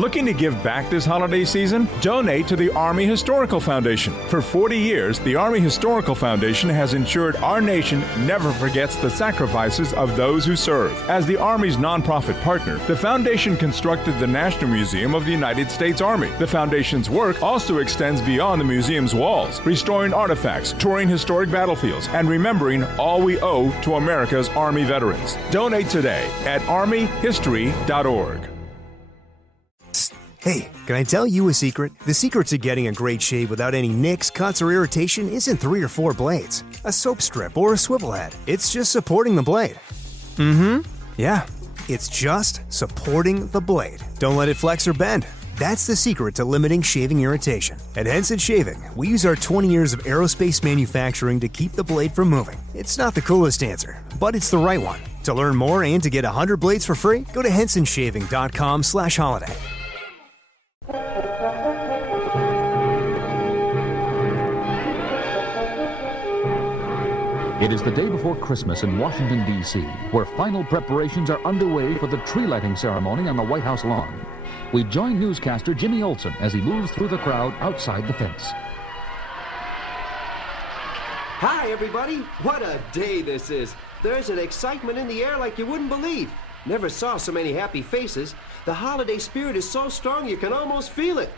Looking to give back this holiday season? Donate to the Army Historical Foundation. For 40 years, the Army Historical Foundation has ensured our nation never forgets the sacrifices of those who serve. As the Army's nonprofit partner, the foundation constructed the National Museum of the United States Army. The foundation's work also extends beyond the museum's walls, restoring artifacts, touring historic battlefields, and remembering all we owe to America's Army veterans. Donate today at armyhistory.org. Hey, can I tell you a secret? The secret to getting a great shave without any nicks, cuts, or irritation isn't 3 or 4 blades, a soap strip, or a swivel head. It's just supporting the blade. Yeah, it's just supporting the blade. Don't let it flex or bend. That's the secret to limiting shaving irritation. At Henson Shaving, we use our 20 years of aerospace manufacturing to keep the blade from moving. It's not the coolest answer, but it's the right one. To learn more and to get 100 blades for free, go to hensonshaving.com/holiday. It is the day before Christmas in Washington, D.C., where final preparations are underway for the tree lighting ceremony on the White House lawn. We join newscaster Jimmy Olsen as he moves through the crowd outside the fence. Hi, everybody. What a day this is. There's an excitement in the air like you wouldn't believe. Never saw so many happy faces. The holiday spirit is so strong you can almost feel it.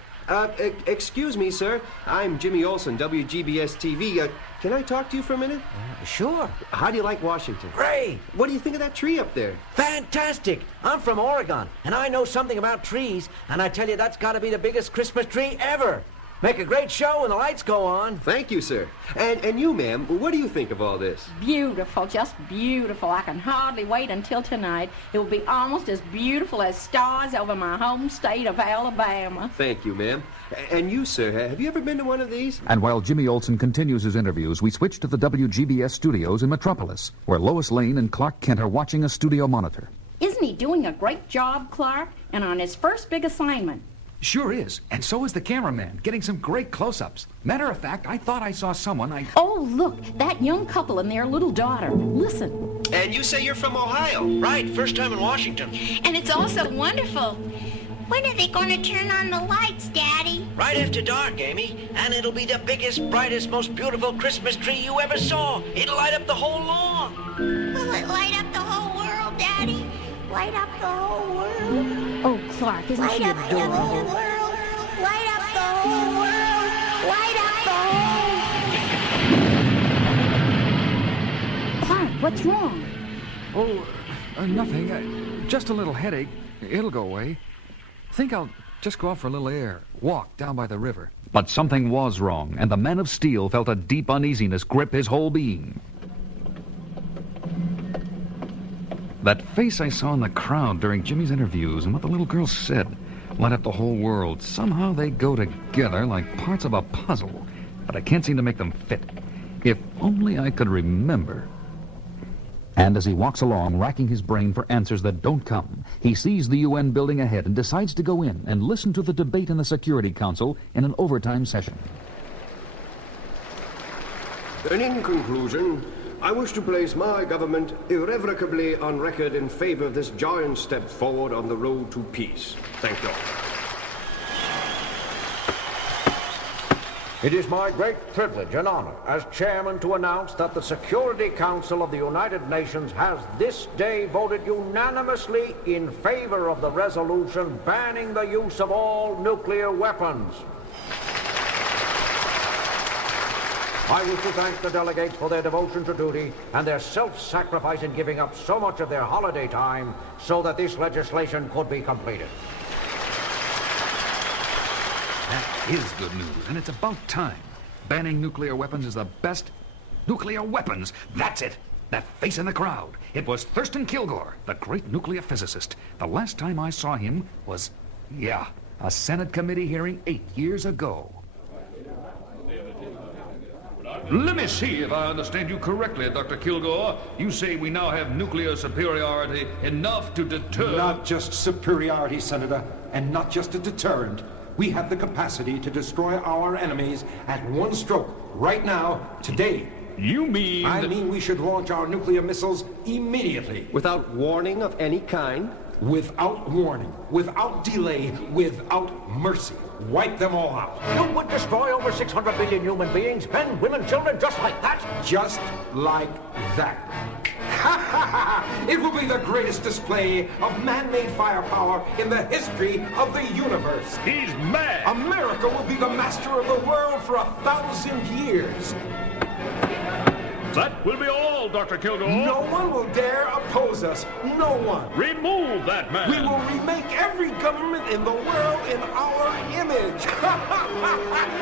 Excuse me, sir. I'm Jimmy Olsen, WGBS TV. Can I talk to you for a minute? Sure. How do you like Washington? Great. What do you think of that tree up there? Fantastic. I'm from Oregon, and I know something about trees, and I tell you that's got to be the biggest Christmas tree ever. Make a great show when the lights go on. Thank you, sir. And you, ma'am, what do you think of all this? Beautiful, just beautiful. I can hardly wait until tonight. It will be almost as beautiful as stars over my home state of Alabama. Thank you, ma'am. And you, sir, have you ever been to one of these? And while Jimmy Olsen continues his interviews, we switch to the WGBS studios in Metropolis, where Lois Lane and Clark Kent are watching a studio monitor. Isn't he doing a great job, Clark? And on his first big assignment. Sure is, and so is the cameraman, getting some great close-ups. Matter of fact, I thought I saw someone Oh, look, that young couple and their little daughter. Listen. And you say you're from Ohio? Right, first time in Washington. And it's also wonderful. When are they going to turn on the lights, Daddy? Right after dark, Amy. And it'll be the biggest, brightest, most beautiful Christmas tree you ever saw. It'll light up the whole lawn. Will it light up the whole world, Daddy? Light up the whole world? Oh, Clark, isn't Light she up the adorable? whole world. Light up the whole world. Light up the whole... Clark, what's wrong? Oh, nothing. Just a little headache. It'll go away. Think I'll just go out for a little air. Walk down by the river. But something was wrong, and the Man of Steel felt a deep uneasiness grip his whole being. That face I saw in the crowd during Jimmy's interviews and what the little girl said light up the whole world. Somehow they go together like parts of a puzzle, but I can't seem to make them fit. If only I could remember. And as he walks along, racking his brain for answers that don't come, he sees the UN building ahead and decides to go in and listen to the debate in the Security Council in an overtime session. And in conclusion, I wish to place my government irrevocably on record in favor of this giant step forward on the road to peace. Thank you. It is my great privilege and honor as chairman to announce that the Security Council of the United Nations has this day voted unanimously in favor of the resolution banning the use of all nuclear weapons. I wish to thank the delegates for their devotion to duty and their self-sacrifice in giving up so much of their holiday time so that this legislation could be completed. That is good news, and it's about time. Banning nuclear weapons is the best. Nuclear weapons! That's it! That face in the crowd. It was Thurston Kilgore, the great nuclear physicist. The last time I saw him was, a Senate committee hearing 8 years ago. Let me see if I understand you correctly, Dr. Kilgore. You say we now have nuclear superiority enough to deter... Not just superiority, Senator, and not just a deterrent. We have the capacity to destroy our enemies at one stroke, right now, today. You mean... I mean we should launch our nuclear missiles immediately. Without warning of any kind? without warning, without delay, without mercy. Wipe them all out. You would destroy over 600 billion human beings, men, women, children, just like that? Just like that. It will be the greatest display of man-made firepower in the history of the universe. He's mad! America will be the master of the world for 1,000 years. That will be all, Dr. Kilgore. No one will dare oppose us. No one. Remove that man. We will remake every government in the world in our image.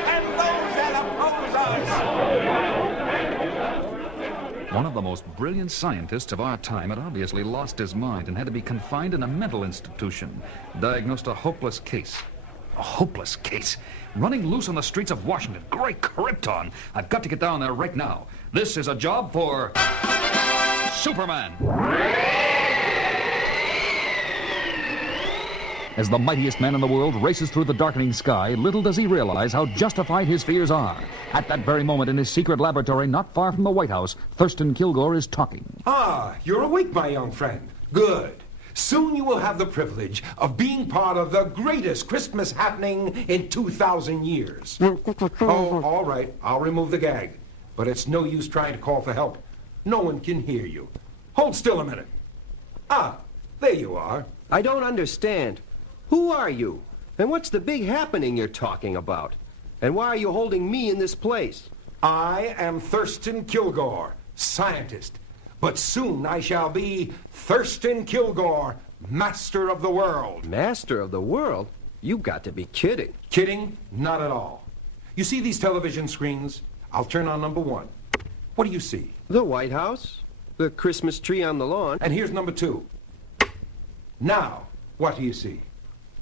And those that oppose us. One of the most brilliant scientists of our time had obviously lost his mind and had to be confined in a mental institution, diagnosed a hopeless case. A hopeless case. Running loose on the streets of Washington. Great Krypton. I've got to get down there right now. This is a job for Superman. As the mightiest man in the world races through the darkening sky, little does he realize how justified his fears are. At that very moment in his secret laboratory not far from the White House, Thurston Kilgore is talking. Ah, you're awake, my young friend. Good. Soon you will have the privilege of being part of the greatest Christmas happening in 2,000 years. Oh, all right. I'll remove the gag. But it's no use trying to call for help. No one can hear you. Hold still a minute. Ah, there you are. I don't understand. Who are you? And what's the big happening you're talking about? And why are you holding me in this place? I am Thurston Kilgore, scientist. But soon I shall be Thurston Kilgore, master of the world. Master of the world? You've got to be kidding. Kidding? Not at all. You see these television screens? I'll turn on number 1. What do you see? The White House, the Christmas tree on the lawn. And here's number 2. Now, what do you see?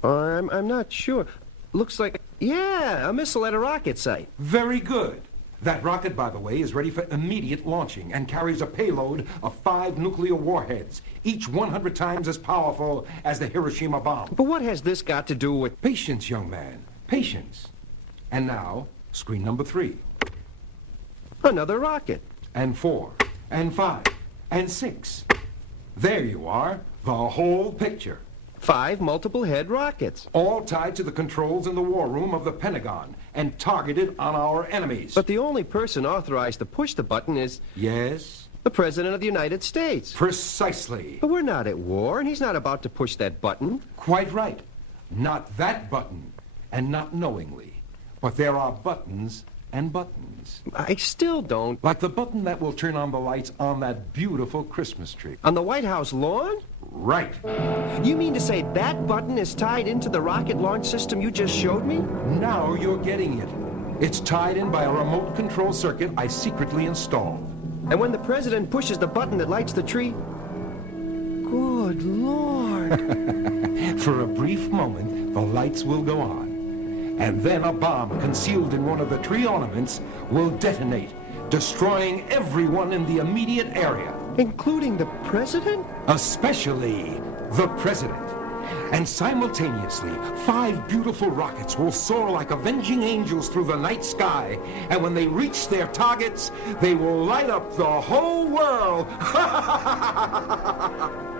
I'm not sure. Looks like, yeah, a missile at a rocket site. Very good. That rocket, by the way, is ready for immediate launching and carries a payload of 5 nuclear warheads, each 100 times as powerful as the Hiroshima bomb. But what has this got to do with... Patience, young man. Patience. And now, screen number 3. Another rocket. And 4. And 5. And 6. There you are. The whole picture. 5 multiple-head rockets. All tied to the controls in the war room of the Pentagon and targeted on our enemies. But the only person authorized to push the button is... Yes? The President of the United States. Precisely. But we're not at war, and he's not about to push that button. Quite right. Not that button, and not knowingly. But there are buttons and buttons. I still don't... Like the button that will turn on the lights on that beautiful Christmas tree. On the White House lawn? Right. You mean to say that button is tied into the rocket launch system you just showed me? Now you're getting it. It's tied in by a remote control circuit I secretly installed. And when the president pushes the button that lights the tree... Good Lord. For a brief moment, the lights will go on. And then a bomb concealed in one of the tree ornaments will detonate, destroying everyone in the immediate area. Including the president? Especially the president. And simultaneously, 5 beautiful rockets will soar like avenging angels through the night sky. And when they reach their targets, they will light up the whole world.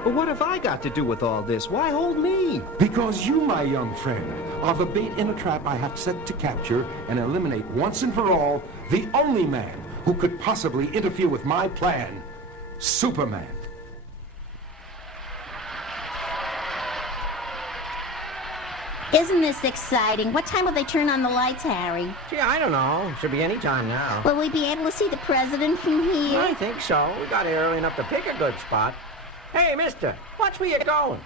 But what have I got to do with all this? Why hold me? Because you, my young friend, are the bait in a trap I have set to capture and eliminate once and for all the only man who could possibly interfere with my plan, Superman. Isn't this exciting? What time will they turn on the lights, Harry? Gee, I don't know. Should be any time now. Will we be able to see the president from here? I think so. We got here early enough to pick a good spot. Hey, mister, watch where you're going.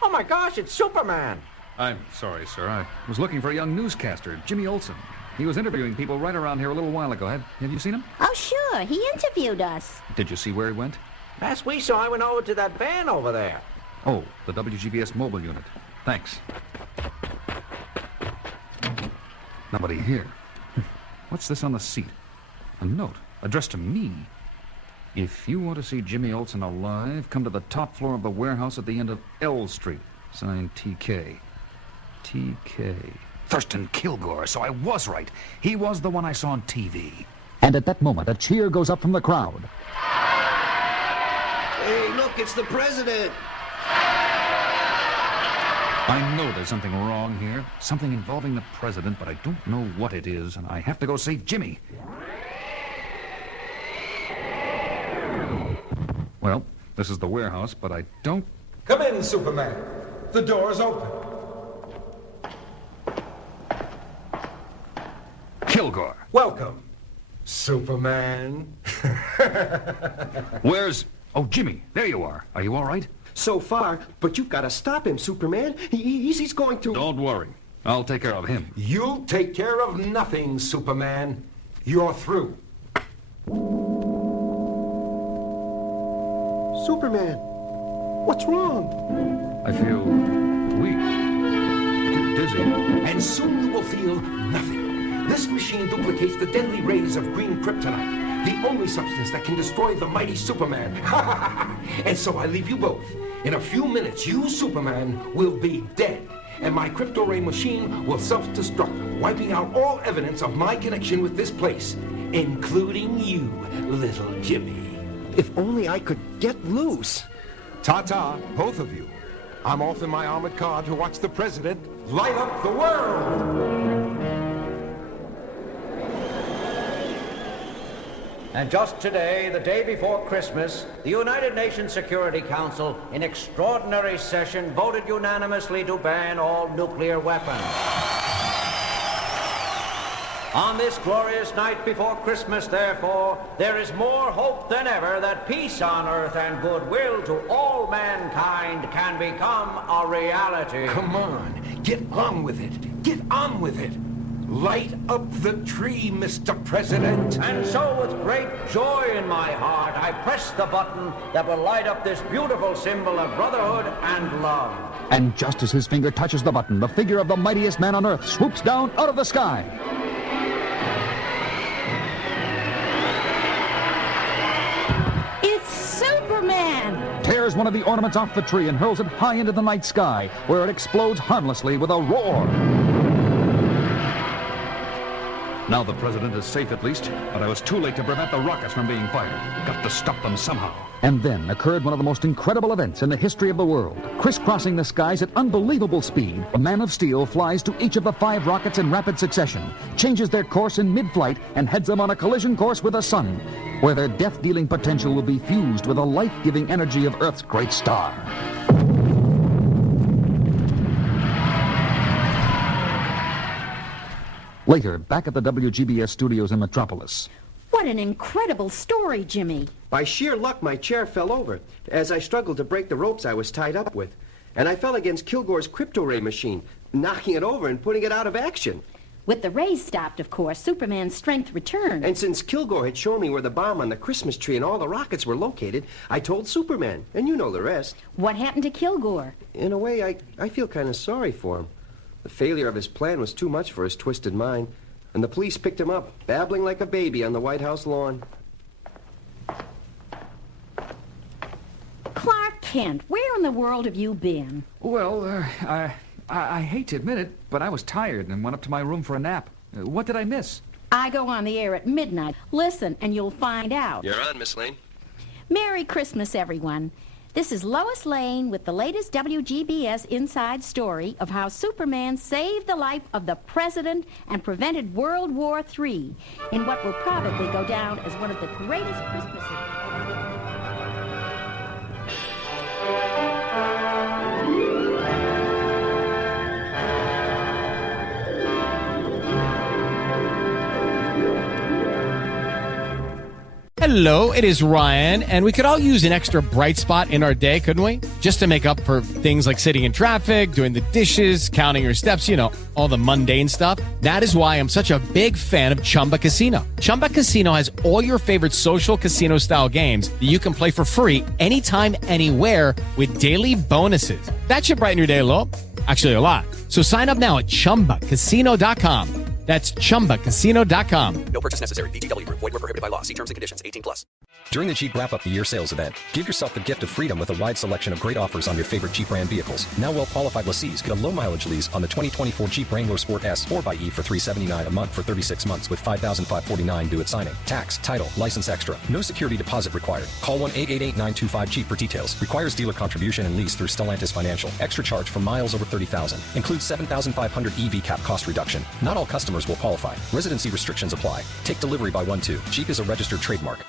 Oh, my gosh, it's Superman. I'm sorry, sir. I was looking for a young newscaster, Jimmy Olsen. He was interviewing people right around here a little while ago. Have you seen him? Oh, sure. He interviewed us. Did you see where he went? Last we saw, I went over to that van over there. Oh, the WGBS mobile unit. Thanks. Nobody here. What's this on the seat? A note addressed to me. If you want to see Jimmy Olsen alive, come to the top floor of the warehouse at the end of L Street. Signed TK. TK. Thurston Kilgore, so I was right. He was the one I saw on TV. And at that moment, a cheer goes up from the crowd. Hey, look, it's the president. I know there's something wrong here. Something involving the president, but I don't know what it is, and I have to go save Jimmy. Well, this is the warehouse, but I don't... Come in, Superman. The door's open. Kilgore. Welcome, Superman. Where's... Oh, Jimmy, there you are. Are you all right? So far, but you've got to stop him, Superman. He's going to... Don't worry. I'll take care of him. You'll take care of nothing, Superman. You're through. Superman, what's wrong? I feel weak, dizzy. And soon you will feel nothing. This machine duplicates the deadly rays of green kryptonite, the only substance that can destroy the mighty Superman. And so I leave you both. In a few minutes, you, Superman, will be dead. And my crypto ray machine will self-destruct, wiping out all evidence of my connection with this place, including you, little Jimmy. If only I could get loose. Ta-ta, both of you. I'm off in my armored car to watch the president light up the world. And just today, the day before Christmas, the United Nations Security Council, in extraordinary session, voted unanimously to ban all nuclear weapons. On this glorious night before Christmas, therefore, there is more hope than ever that peace on earth and goodwill to all mankind can become a reality. Come on, get on with it. Get on with it. Light up the tree, Mr. President. And so, with great joy in my heart, I press the button that will light up this beautiful symbol of brotherhood and love. And just as his finger touches the button, the figure of the mightiest man on earth swoops down out of the sky. It's Superman! Tears one of the ornaments off the tree and hurls it high into the night sky, where it explodes harmlessly with a roar. Now the president is safe at least, but I was too late to prevent the rockets from being fired. Got to stop them somehow. And then occurred one of the most incredible events in the history of the world. Crisscrossing the skies at unbelievable speed, a man of steel flies to each of the 5 rockets in rapid succession, changes their course in mid-flight, and heads them on a collision course with the sun, where their death-dealing potential will be fused with the life-giving energy of Earth's great star. Later, back at the WGBS studios in Metropolis. What an incredible story, Jimmy. By sheer luck, my chair fell over as I struggled to break the ropes I was tied up with. And I fell against Kilgore's crypto ray machine, knocking it over and putting it out of action. With the rays stopped, of course, Superman's strength returned. And since Kilgore had shown me where the bomb on the Christmas tree and all the rockets were located, I told Superman, and you know the rest. What happened to Kilgore? In a way, I feel kind of sorry for him. The failure of his plan was too much for his twisted mind, and the police picked him up, babbling like a baby on the White House lawn. Clark Kent, where in the world have you been? Well, I hate to admit it, but I was tired and went up to my room for a nap. What did I miss? I go on the air at midnight. Listen, and you'll find out. You're on, Miss Lane. Merry Christmas, everyone. This is Lois Lane with the latest WGBS inside story of how Superman saved the life of the president and prevented World War III in what will probably go down as one of the greatest Christmases. Hello, it is Ryan, and we could all use an extra bright spot in our day, couldn't we? Just to make up for things like sitting in traffic, doing the dishes, counting your steps, you know, all the mundane stuff. That is why I'm such a big fan of Chumba Casino. Chumba Casino has all your favorite social casino-style games that you can play for free anytime, anywhere with daily bonuses. That should brighten your day a little. Actually, a lot. So sign up now at ChumbaCasino.com. That's ChumbaCasino.com. No purchase necessary. VGW Group. Void where prohibited by law. See terms and conditions. 18+. During the Jeep Wrap Up the Year sales event, give yourself the gift of freedom with a wide selection of great offers on your favorite Jeep brand vehicles. Now well-qualified lessees get a low-mileage lease on the 2024 Jeep Wrangler Sport S 4xe for $379 a month for 36 months with $5,549 due at signing. Tax, title, license extra. No security deposit required. Call 1-888-925-JEEP for details. Requires dealer contribution and lease through Stellantis Financial. Extra charge for miles over 30,000. Includes $7,500 EV cap cost reduction. Not all customers will qualify. Residency restrictions apply. Take delivery by 1-2. Jeep is a registered trademark.